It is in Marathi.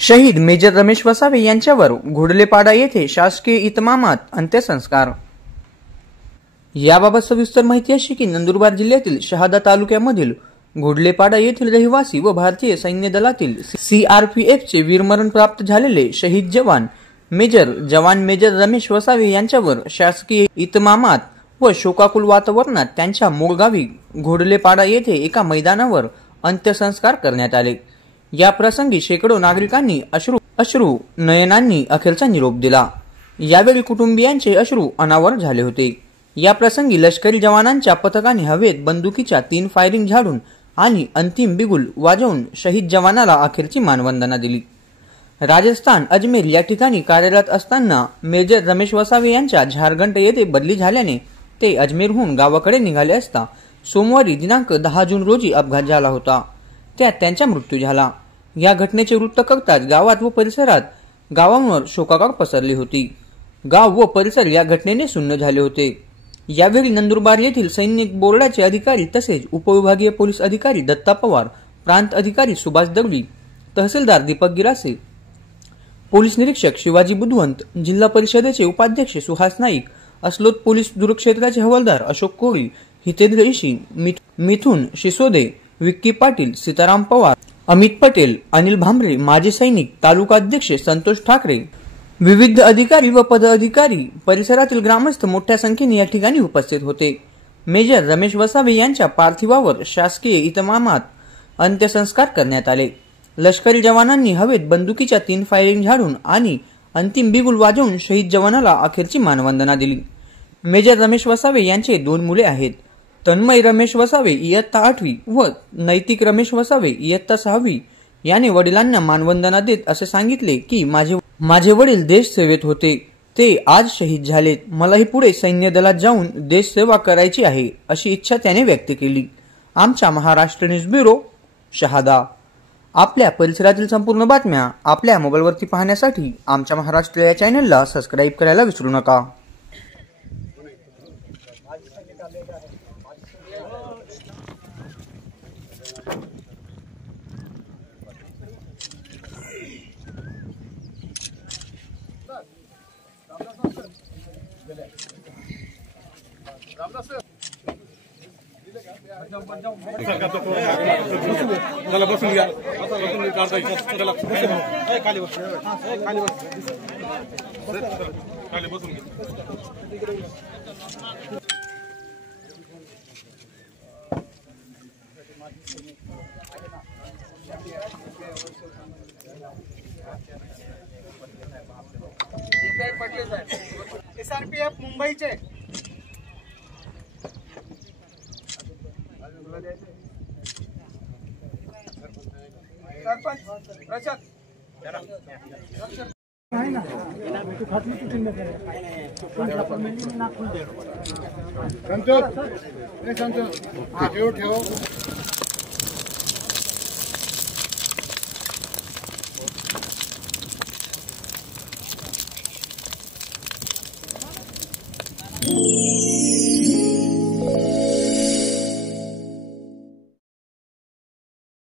शहीद मेजर रमेश वसावे यांच्यावर घोडलेपाडा येथे शासकीय इतमामात अंत्यसंस्कार। याबाबत सविस्तर माहिती अशी की नंदुरबार जिल्ह्यातील शहादा तालुक्यामधील घोडलेपाडा येथील रहिवासी व भारतीय सैन्य दलातील सीआरपीएफचे वीरमरण प्राप्त झालेले शहीद जवान मेजर रमेश वसावे यांच्यावर शासकीय इतमामात व शोकाकुल वातावरणात त्यांच्या मूळ गावी घोडलेपाडा येथे एका मैदानावर अंत्यसंस्कार करण्यात आले। या प्रसंगी शेकडो नागरिकांनी अश्रू नयनांनी अखेरचा निरोप दिला। यावेळी कुटुंबियांचे अश्रू अनावर झाले होते। या प्रसंगी लष्करी जवानांच्या पथकाने हवेत बंदुकीच्या 3 फायरिंग झाडून आणि अंतिम बिगुल वाजवून शहीद जवानाला अखेरची मानवंदना दिली। राजस्थान अजमेर या ठिकाणी कार्यरत असताना मेजर रमेश वसावे यांच्या झारखंड येथे बदली झाल्याने ते अजमेरहून गावाकडे निघाले असता सोमवारी दिनांक 10 जून रोजी अपघात झाला होता। त्यात त्यांचा मृत्यू झाला। या घटनेचे वृत्त कळताच गावात व परिसरात गावांवर शोकाकळ पसरली होती। गाव व परिसर या घटनेने सुन्न झाले होते। यावेळी नंदुरबार येथील सैनिक बोर्डाचे अधिकारी तसेच उपविभागीय पोलीस अधिकारी दत्ता पवार, प्रांत अधिकारी सुभाष दगडी, तहसीलदार दीपक गिरासे, पोलीस निरीक्षक शिवाजी बुधवंत, जिल्हा परिषदेचे उपाध्यक्ष सुहास नाईक, अस्लोद पोलीस दुर्गक्षेत्राचे हवालदार अशोक कोळी, हितेंद्र ऋषी, मिथुन शिसोदे, विक्की पाटील, सीताराम पवार, अमित पटेल, अनिल भांबरे, माजी सैनिक, तालुका अध्यक्ष संतोष ठाकरे, विविध अधिकारी व पदाधिकारी, परिसरातील ग्रामस्थ मोठ्या संख्येने या ठिकाणी उपस्थित होते। मेजर रमेश वसावे यांच्या पार्थिवावर शासकीय इतमामात अंत्यसंस्कार करण्यात आले। लष्करी जवानांनी हवेत बंदुकीच्या 3 फायरिंग झाडून आणि अंतिम बिगुल वाजवून शहीद जवानाला अखेरची मानवंदना दिली। मेजर रमेश वसावे यांचे 2 मुले आहेत। तन्मय रमेश वसावे इयत्ता 8वी व नैतिक रमेश वसावे इयत्ता 6वी याने वडिलांना मानवंदना देत असे सांगितले की माझे वडील देश सेवेत होते, ते आज शहीद झालेत। मलाही पुढे सैन्य दलात जाऊन देश सेवा करायची आहे अशी इच्छा त्याने व्यक्त केली। आमच्या महाराष्ट्र न्यूज ब्युरो शहादा। आपल्या परिसरातील संपूर्ण बातम्या आपल्या मोबाईलवरती पाहण्यासाठी आमच्या महाराष्ट्र या चॅनलला सबस्क्राइब करायला विसरू नका। चला बसून घ्या, चला खाली बस, खाली बसून घ्या। SRPF मुंबईचे सरपंच प्रशांत ठेव ठेव